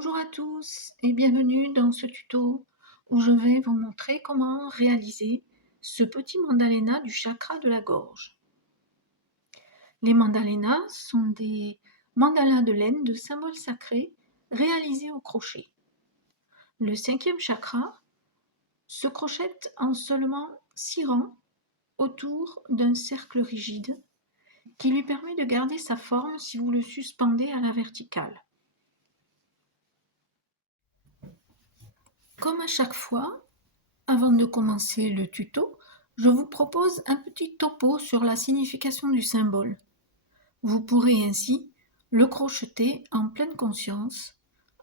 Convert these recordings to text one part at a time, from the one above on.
Bonjour à tous et bienvenue dans ce tuto où je vais vous montrer comment réaliser ce petit mandalena du chakra de la gorge. Les mandalas sont des mandalas de laine de symboles sacrés réalisés au crochet. Le 5e chakra se crochette en seulement 6 rangs autour d'un cercle rigide qui lui permet de garder sa forme si vous le suspendez à la verticale. Comme à chaque fois, avant de commencer le tuto, je vous propose un petit topo sur la signification du symbole. Vous pourrez ainsi le crocheter en pleine conscience,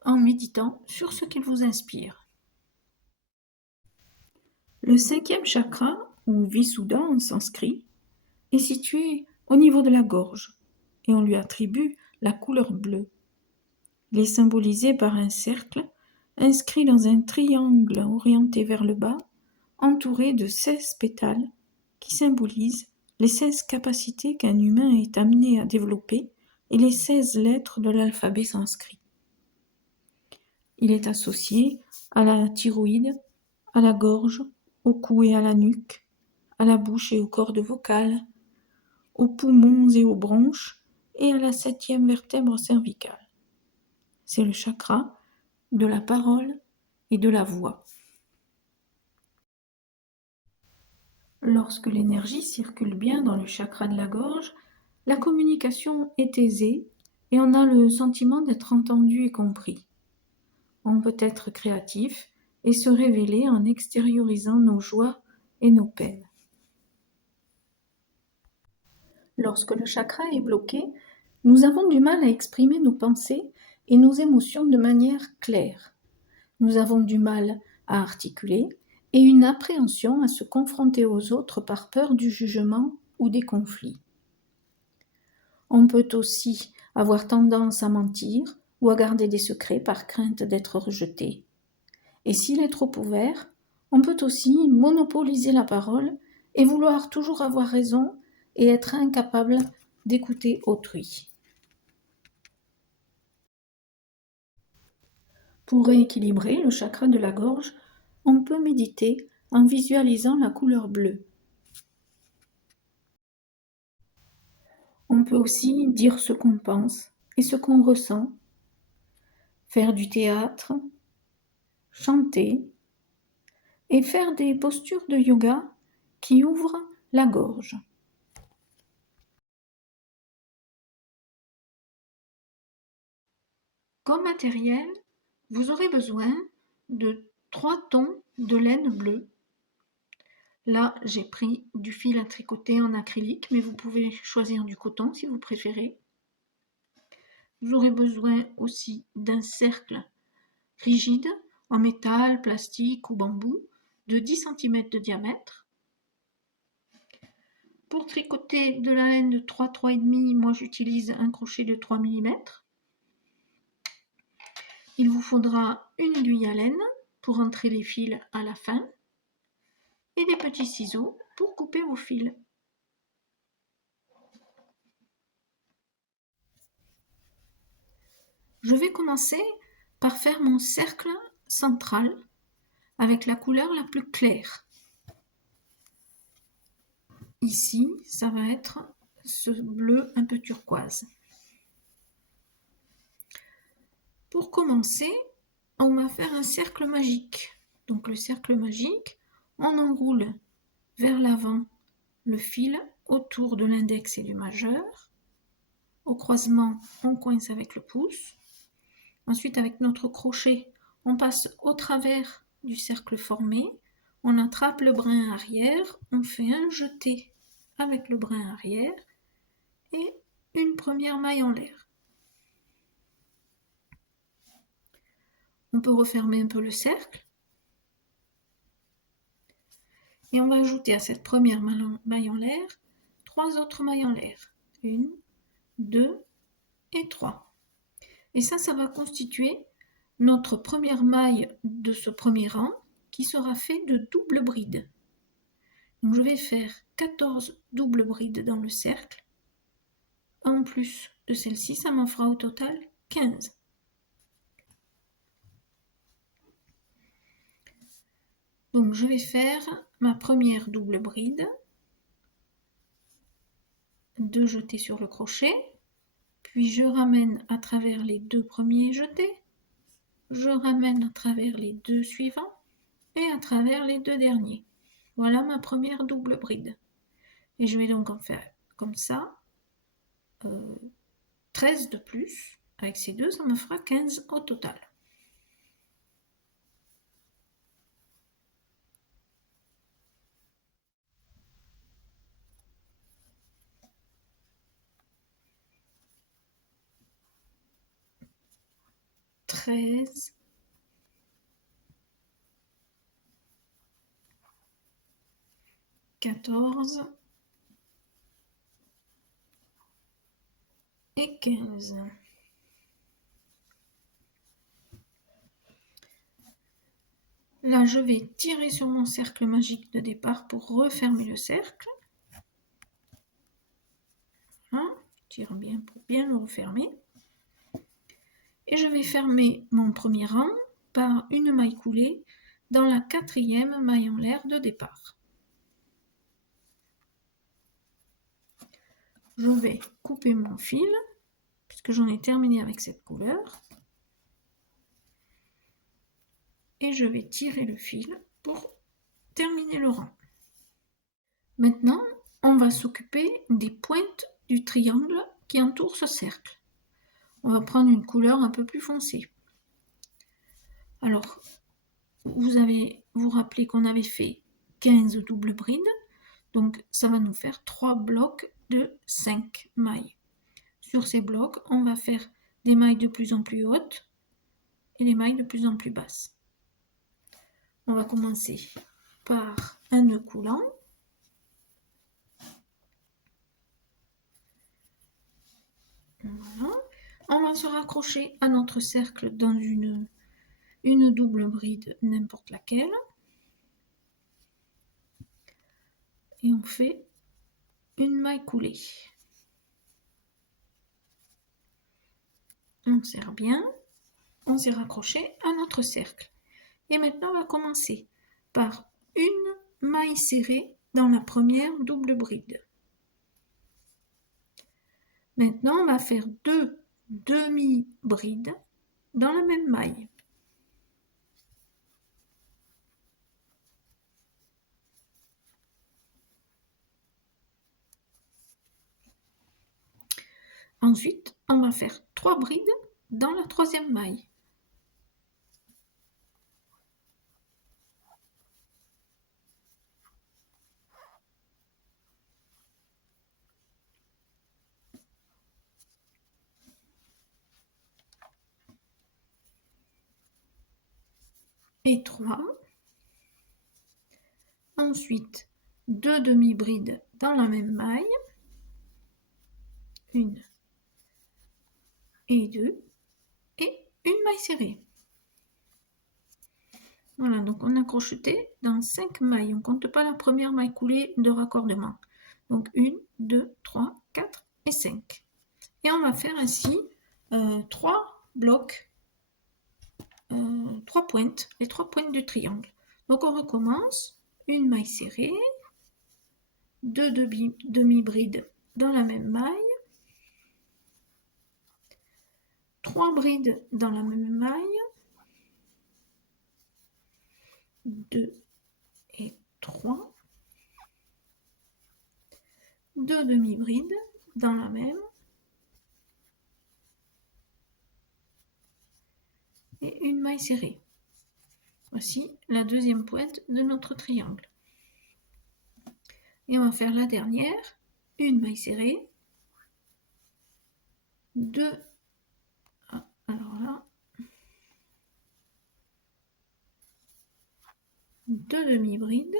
en méditant sur ce qu'il vous inspire. Le 5e chakra, ou Visuddha en sanskrit, est situé au niveau de la gorge et on lui attribue la couleur bleue. Il est symbolisé par un cercle inscrit dans un triangle orienté vers le bas, entouré de 16 pétales qui symbolisent les 16 capacités qu'un humain est amené à développer et les 16 lettres de l'alphabet sanskrit. Il est associé à la thyroïde, à la gorge, au cou et à la nuque, à la bouche et aux cordes vocales, aux poumons et aux bronches et à la 7e vertèbre cervicale. C'est le chakra de la parole et de la voix. Lorsque l'énergie circule bien dans le chakra de la gorge, la communication est aisée et on a le sentiment d'être entendu et compris. On peut être créatif et se révéler en extériorisant nos joies et nos peines. Lorsque le chakra est bloqué, nous avons du mal à exprimer nos pensées et nos émotions de manière claire. Nous avons du mal à articuler et une appréhension à se confronter aux autres par peur du jugement ou des conflits. On peut aussi avoir tendance à mentir ou à garder des secrets par crainte d'être rejeté. Et s'il est trop ouvert, on peut aussi monopoliser la parole et vouloir toujours avoir raison et être incapable d'écouter autrui. Pour rééquilibrer le chakra de la gorge, on peut méditer en visualisant la couleur bleue. On peut aussi dire ce qu'on pense et ce qu'on ressent, faire du théâtre, chanter et faire des postures de yoga qui ouvrent la gorge. Comme matériel, vous aurez besoin de 3 tons de laine bleue. Là, j'ai pris du fil à tricoter en acrylique, mais vous pouvez choisir du coton si vous préférez. Vous aurez besoin aussi d'un cercle rigide en métal, plastique ou bambou de 10 cm de diamètre. Pour tricoter de la laine de 3,5, moi j'utilise un crochet de 3 mm. Il vous faudra une aiguille à laine pour entrer les fils à la fin et des petits ciseaux pour couper vos fils. Je vais commencer par faire mon cercle central avec la couleur la plus claire. Ici, ça va être ce bleu un peu turquoise. Pour commencer, on va faire un cercle magique. Donc le cercle magique, on enroule vers l'avant le fil autour de l'index et du majeur. Au croisement, on coince avec le pouce. Ensuite, avec notre crochet, on passe au travers du cercle formé. On attrape le brin arrière, on fait un jeté avec le brin arrière et une première maille en l'air. On peut refermer un peu le cercle. Et on va ajouter à cette première maille en l'air 3 autres mailles en l'air. 1, 2 et 3. Et ça va constituer notre première maille de ce premier rang qui sera fait de double bride. Donc je vais faire 14 doubles brides dans le cercle. En plus de celle-ci, ça m'en fera au total 15. Donc je vais faire ma première double bride, 2 jetés sur le crochet, puis je ramène à travers les 2 premiers jetés, je ramène à travers les 2 suivants et à travers les 2 derniers. Voilà ma première double bride. Et je vais donc en faire comme ça 13 de plus. Avec ces deux, ça me fera 15 au total. Treize, 14 et 15. Là, je vais tirer sur mon cercle magique de départ pour refermer le cercle. Voilà, je tire bien pour bien le refermer. Et je vais fermer mon premier rang par une maille coulée dans la 4e maille en l'air de départ. Je vais couper mon fil, puisque j'en ai terminé avec cette couleur. Et je vais tirer le fil pour terminer le rang. Maintenant, on va s'occuper des pointes du triangle qui entoure ce cercle. On va prendre une couleur un peu plus foncée. Alors, vous rappelez qu'on avait fait 15 doubles brides, donc ça va nous faire 3 blocs de 5 mailles. Sur ces blocs, on va faire des mailles de plus en plus hautes et des mailles de plus en plus basses. On va commencer par un nœud coulant. Voilà. On va se raccrocher à notre cercle dans une double bride, n'importe laquelle. Et on fait une maille coulée. On serre bien, on s'est raccroché à notre cercle. Et maintenant, on va commencer par une maille serrée dans la première double bride. Maintenant, on va faire 2 demi-brides dans la même maille. Ensuite, on va faire 3 brides dans la 3e maille. Et 3. Ensuite, 2 demi-brides dans la même maille. 1 et 2. Et une maille serrée. Voilà, donc on a crocheté dans 5 mailles. On ne compte pas la première maille coulée de raccordement. Donc 1, 2, 3, 4 et 5. Et on va faire ainsi 3 blocs, 3 pointes, les 3 pointes du triangle. Donc on recommence, une maille serrée, 2 demi-brides dans la même maille, 3 brides dans la même maille, 2 et 3, 2 demi-brides dans la même, et une maille serrée. Voici la deuxième pointe de notre triangle. Et on va faire la dernière, une maille serrée, 2, alors là, 2 demi-brides,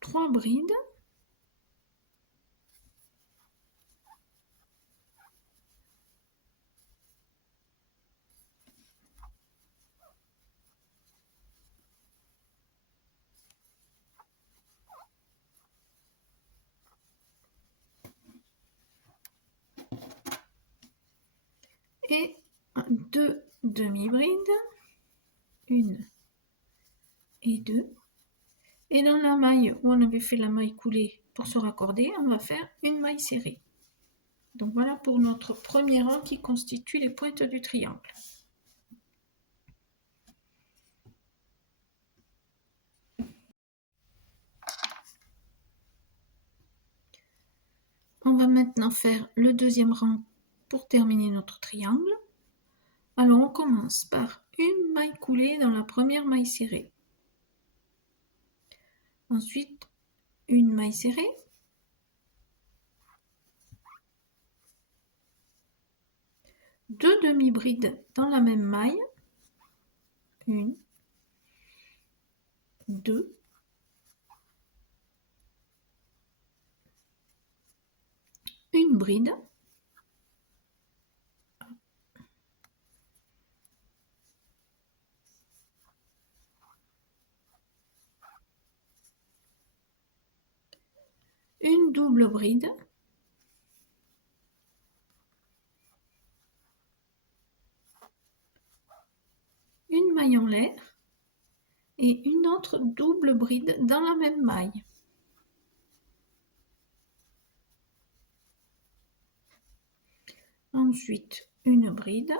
3 brides, et 2 demi-brides, 1 et 2. Et dans la maille où on avait fait la maille coulée pour se raccorder, on va faire une maille serrée. Donc voilà pour notre premier rang qui constitue les pointes du triangle. On va maintenant faire le deuxième rang pour terminer notre triangle. Alors on commence par une maille coulée dans la première maille serrée. Ensuite, une maille serrée. Deux demi-brides dans la même maille. 1, 2. Une bride. Une double bride. Une maille en l'air et une autre double bride dans la même maille. Ensuite, une bride,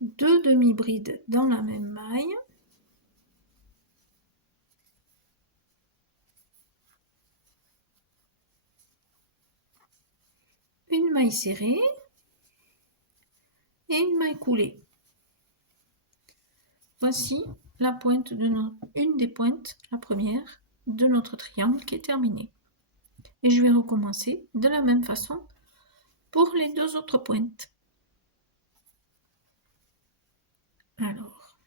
deux demi-brides dans la même maille, une maille serrée et une maille coulée. Voici la pointe de une des pointes, la première, de notre triangle qui est terminée. Et je vais recommencer de la même façon pour les deux autres pointes. Alors,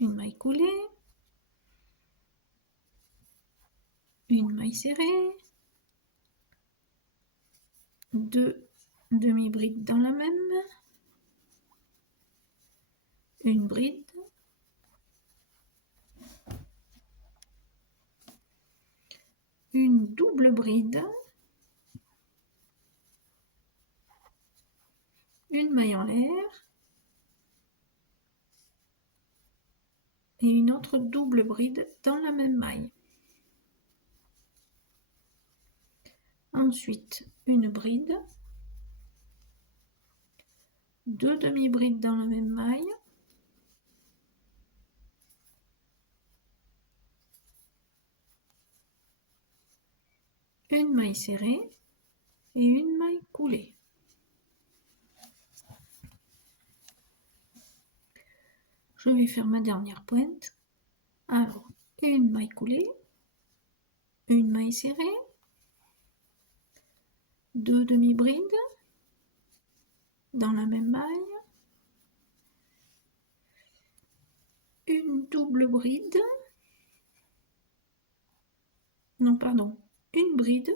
une maille coulée, une maille serrée, deux demi-brides dans la même, une bride, une double bride, une maille en l'air et une autre double bride dans la même maille. Ensuite, une bride, deux demi-brides dans la même maille, une maille serrée et une maille coulée. Je vais faire ma dernière pointe. Alors, une maille coulée, une maille serrée, deux demi-brides dans la même maille, une double bride, non pardon, une bride,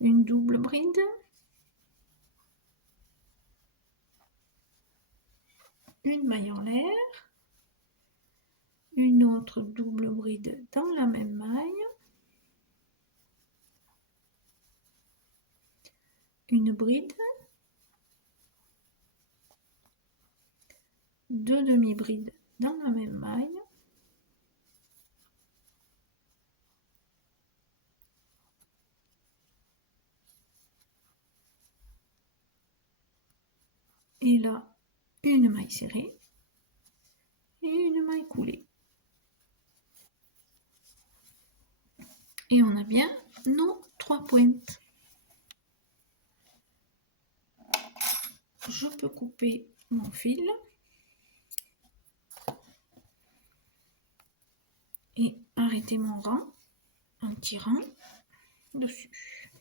une double bride, une maille en l'air, une autre double bride dans la même maille, une bride, deux demi-brides dans la même maille, et là, une maille serrée et une maille coulée. Et on a bien nos 3 pointes. Je peux couper mon fil et arrêter mon rang en tirant dessus.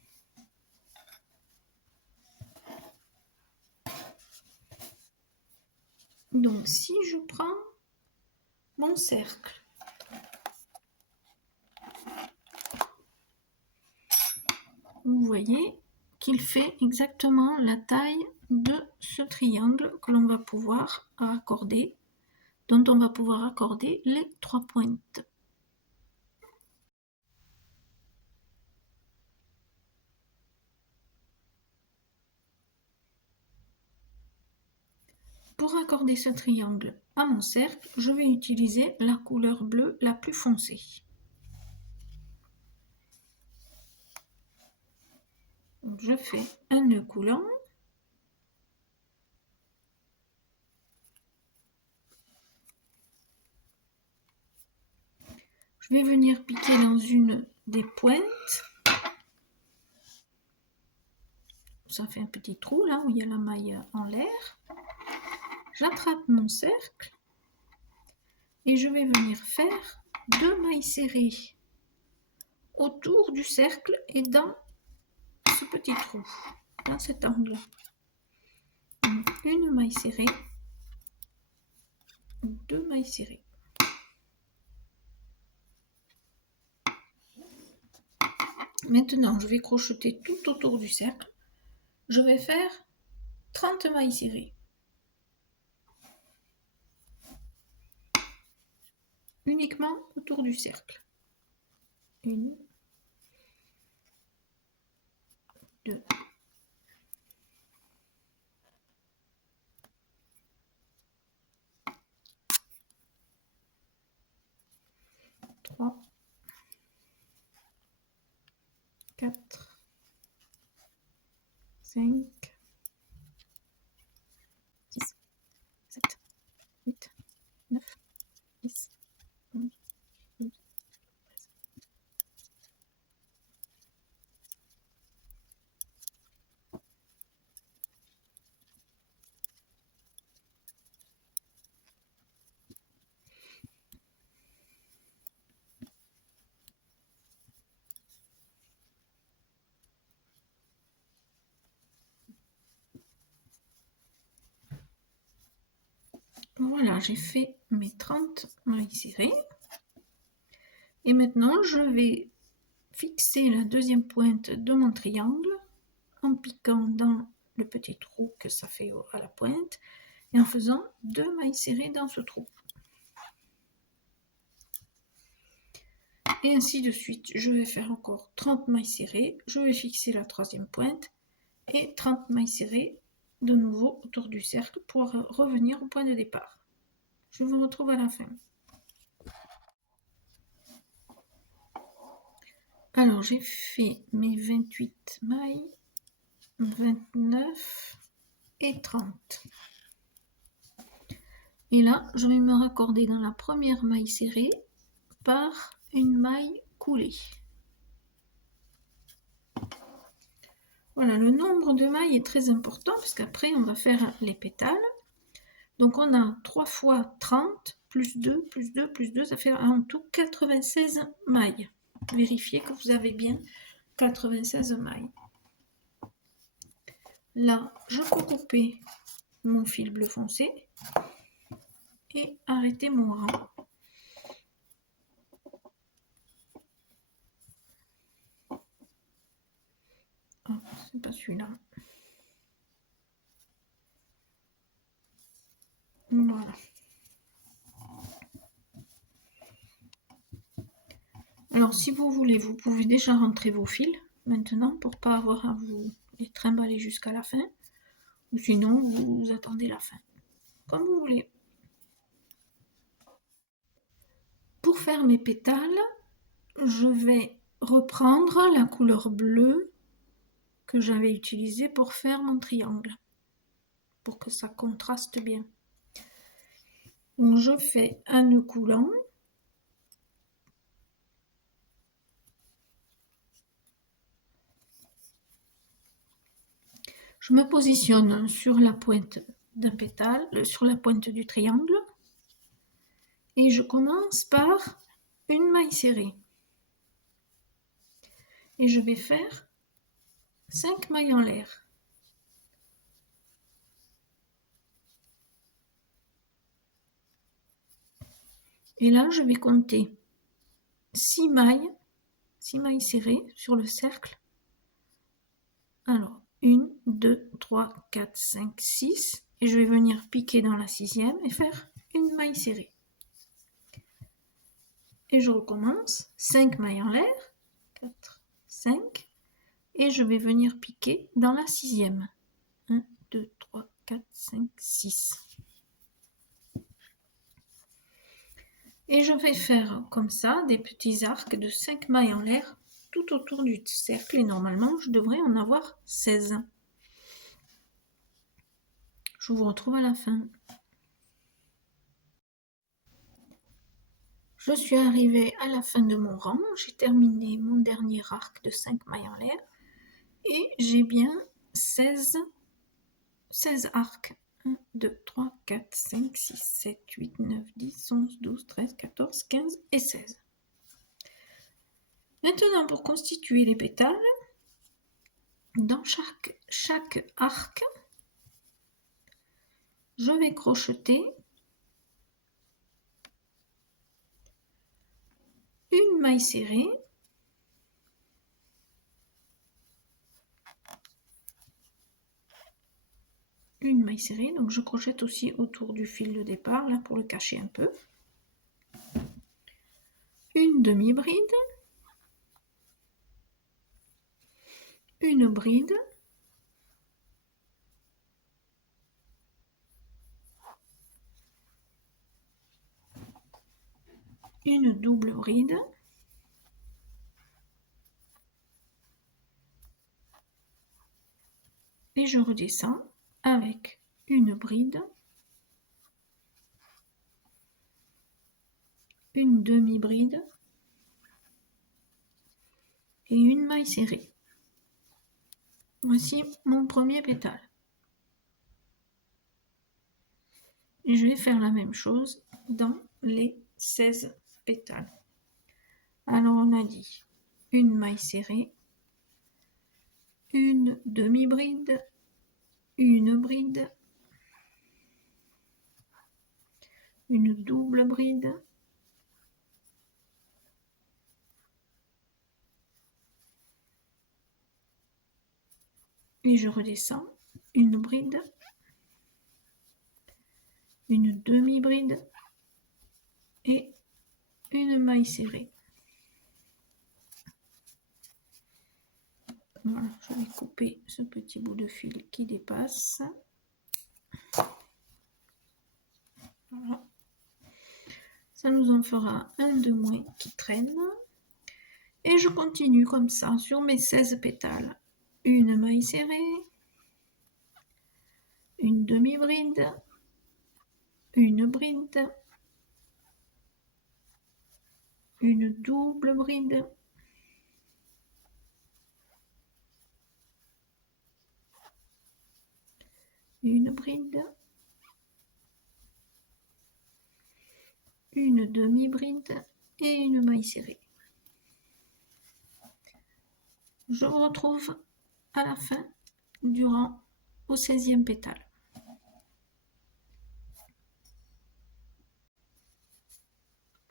Donc si je prends mon cercle, vous voyez qu'il fait exactement la taille de ce triangle que l'on va pouvoir raccorder, dont on va pouvoir accorder les 3 pointes. Pour accorder ce triangle à mon cercle, je vais utiliser la couleur bleue la plus foncée. Donc, je fais un nœud coulant. Je vais venir piquer dans une des pointes. Ça fait un petit trou là où il y a la maille en l'air. J'attrape mon cercle et je vais venir faire 2 mailles serrées autour du cercle et dans ce petit trou, dans cet angle. Une maille serrée, 2 mailles serrées. Maintenant, je vais crocheter tout autour du cercle. Je vais faire 30 mailles serrées. Uniquement autour du cercle. 1, 2, 3, 4, 5, 6, 7, 8, 9, 10, 11, 12, 13. Voilà, j'ai fait mes 30 mailles serrées. Et maintenant, je vais fixer la deuxième pointe de mon triangle en piquant dans le petit trou que ça fait à la pointe et en faisant 2 mailles serrées dans ce trou. Et ainsi de suite, je vais faire encore 30 mailles serrées, je vais fixer la troisième pointe et 30 mailles serrées de nouveau autour du cercle pour revenir au point de départ. Je vous retrouve à la fin. Alors j'ai fait mes 28 mailles, 29 et 30. Et là, je vais me raccorder dans la première maille serrée par une maille coulée. Voilà, le nombre de mailles est très important parce qu'après on va faire les pétales. Donc on a 3 fois 30 plus 2 plus 2 plus 2, ça fait en tout 96 mailles. Vérifiez que vous avez bien 96 mailles. Là, je peux couper mon fil bleu foncé et arrêter mon rang. Oh, c'est pas celui-là. Voilà. Alors, si vous voulez, vous pouvez déjà rentrer vos fils maintenant pour ne pas avoir à vous les trimballer jusqu'à la fin. Ou sinon, vous attendez la fin. Comme vous voulez. Pour faire mes pétales, je vais reprendre la couleur bleue que j'avais utilisée pour faire mon triangle. Pour que ça contraste bien. Donc, je fais un nœud coulant. Je me positionne sur la pointe d'un pétale, sur la pointe du triangle. Et je commence par une maille serrée. Et je vais faire 5 mailles en l'air. Et là, je vais compter 6 mailles serrées sur le cercle Alors, 1, 2, 3, 4, 5, 6. Et je vais venir piquer dans la 6e et faire une maille serrée. Et je recommence, 5 mailles en l'air, 4, 5. Et je vais venir piquer dans la 6e. 1, 2, 3, 4, 5, 6. Et je vais faire comme ça des petits arcs de 5 mailles en l'air tout autour du cercle. Et normalement, je devrais en avoir 16. Je vous retrouve à la fin. Je suis arrivée à la fin de mon rang. J'ai terminé mon dernier arc de 5 mailles en l'air. Et j'ai bien 16 arcs. 1, 2, 3, 4, 5, 6, 7, 8, 9, 10, 11, 12, 13, 14, 15 et 16. Maintenant, pour constituer les pétales, dans chaque arc, je vais crocheter une maille serrée, donc je crochète aussi autour du fil de départ, là pour le cacher un peu, une demi-bride, une bride, une double bride, et je redescends avec une bride, une demi-bride et une maille serrée. Voici mon premier pétale. Et je vais faire la même chose dans les 16 pétales. Alors on a dit une maille serrée, une demi-bride, une bride, une double bride, et je redescends, une bride, une demi-bride et une maille serrée. Voilà, je vais couper ce petit bout de fil qui dépasse. Voilà. Ça nous en fera un de moins qui traîne. Et je continue comme ça sur mes 16 pétales. Une maille serrée, une demi-bride, une bride, une double bride, une bride, une demi-bride et une maille serrée. Je vous retrouve à la fin du rang au 16e pétale.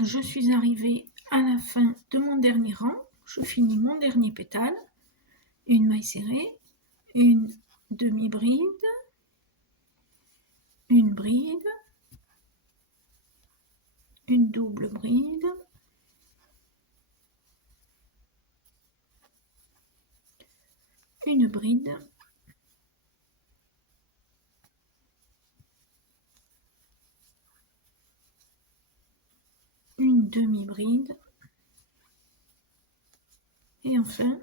Je suis arrivée à la fin de mon dernier rang. Je finis mon dernier pétale. Une maille serrée, une demi-bride, une bride, une double bride, une bride, une demi-bride et enfin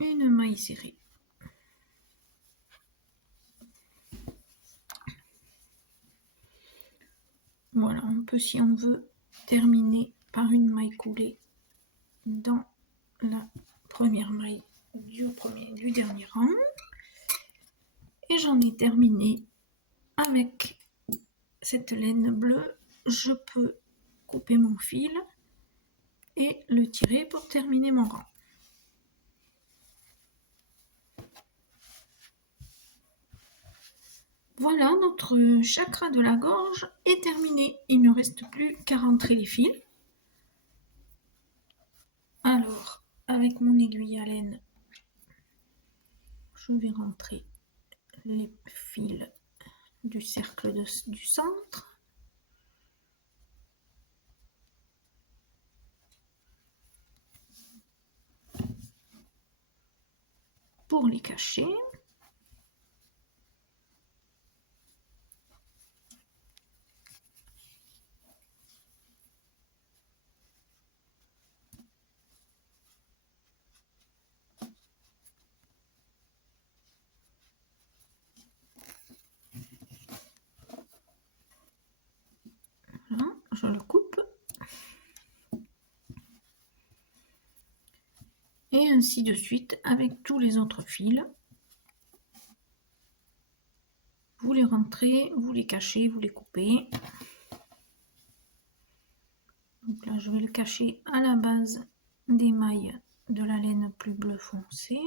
une maille serrée. Voilà, on peut, si on veut, terminer par une maille coulée dans la première maille du dernier rang. Et j'en ai terminé avec cette laine bleue. Je peux couper mon fil et le tirer pour terminer mon rang. Voilà, notre chakra de la gorge est terminé. Il ne reste plus qu'à rentrer les fils. Alors, avec mon aiguille à laine, je vais rentrer les fils du cercle du centre. Pour les cacher. Voilà, je le coupe. Et ainsi de suite avec tous les autres fils. Vous les rentrez, vous les cachez, vous les coupez. Donc là, je vais le cacher à la base des mailles de la laine plus bleu foncé.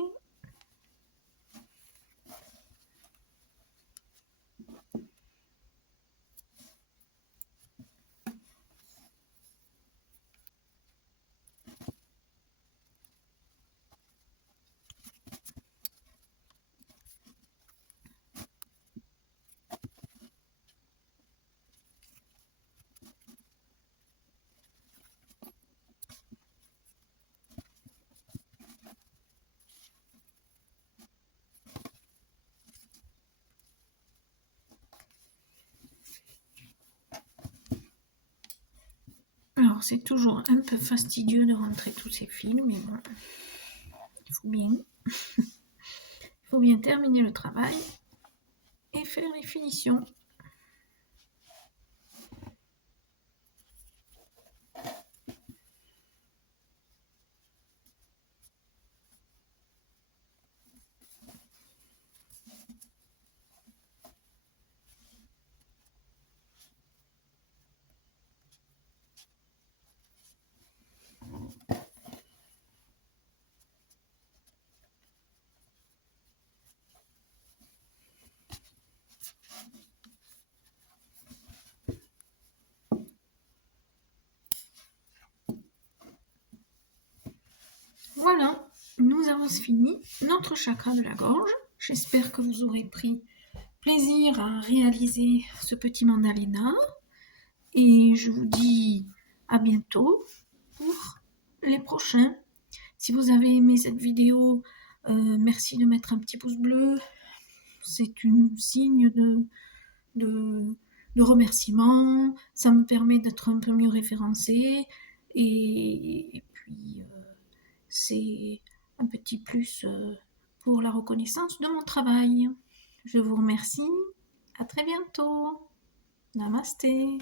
Alors c'est toujours un peu fastidieux de rentrer tous ces fils, mais bon, il faut bien terminer le travail et faire les finitions. Voilà, nous avons fini notre chakra de la gorge. J'espère que vous aurez pris plaisir à réaliser ce petit mandalina. Et je vous dis à bientôt pour les prochains. Si vous avez aimé cette vidéo, merci de mettre un petit pouce bleu. C'est un signe de remerciement. Ça me permet d'être un peu mieux référencé. Et puis, c'est un petit plus pour la reconnaissance de mon travail. Je vous remercie. À très bientôt. Namasté.